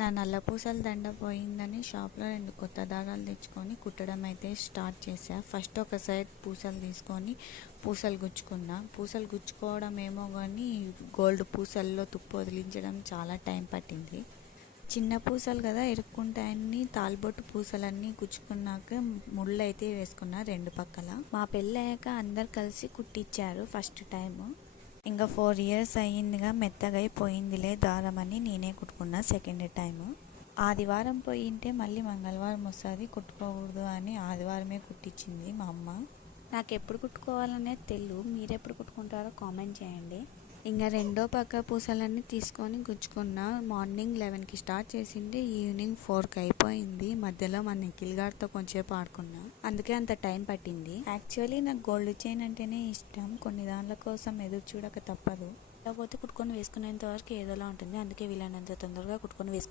నా నల్ల పూసల దండ పోయిందని షాప్లో 2 కొత్త దారాలు తెచ్చుకొని కుట్టడం అయితే స్టార్ట్ చేశా. ఫస్ట్ ఒక సైడ్ పూసలు తీసుకొని పూసలు గుచ్చుకున్నా. పూసలు గుచ్చుకోవడం ఏమో కానీ గోల్డ్ పూసల్లో తుప్పు వదిలించడం చాలా టైం పట్టింది. చిన్న పూసలు కదా ఇరుక్కుంటాయని తాల్బొట్టు పూసలన్నీ గుచ్చుకున్నాక ముళ్ళు అయితే వేసుకున్నా 2 పక్కల. మా పెళ్ళి అయ్యాక అందరు కలిసి కుట్టించారు ఫస్ట్ టైము. ఇంకా 4 ఇయర్స్ అయ్యిందిగా మెత్తగా అయిపోయిందిలే దారం అని నేనే కుట్టుకున్నా సెకండ్ టైము. ఆదివారం పోయింటే మళ్ళీ మంగళవారం వస్తుంది కుట్టుకోకూడదు అని ఆదివారమే కుట్టించింది మా అమ్మ. నాకు ఎప్పుడు కుట్టుకోవాలనేది తెలియదు, మీరెప్పుడు కుట్టుకుంటారో కామెంట్ చేయండి. ఇంకా రెండో పక్క పూసలన్నీ తీసుకొని గుచ్చుకున్నా. మార్నింగ్ 11కి స్టార్ట్ చేసింటే ఈవినింగ్ 4కి అయిపోయింది. మధ్యలో మా నిఖిల్ గారితో కొంచెంసేపు ఆడుకున్నా, అందుకే అంత టైం పట్టింది. యాక్చువల్లీ నాకు గోల్డ్ చైన్ అంటేనే ఇష్టం, కొన్ని దానిల కోసం ఎదురు చూడక తప్పదు. లేకపోతే కుట్టుకొని వేసుకునేంత వరకు ఏదోలా ఉంటుంది, అందుకే వీలైనంత తొందరగా కుట్టుకొని వేసుకున్నాను.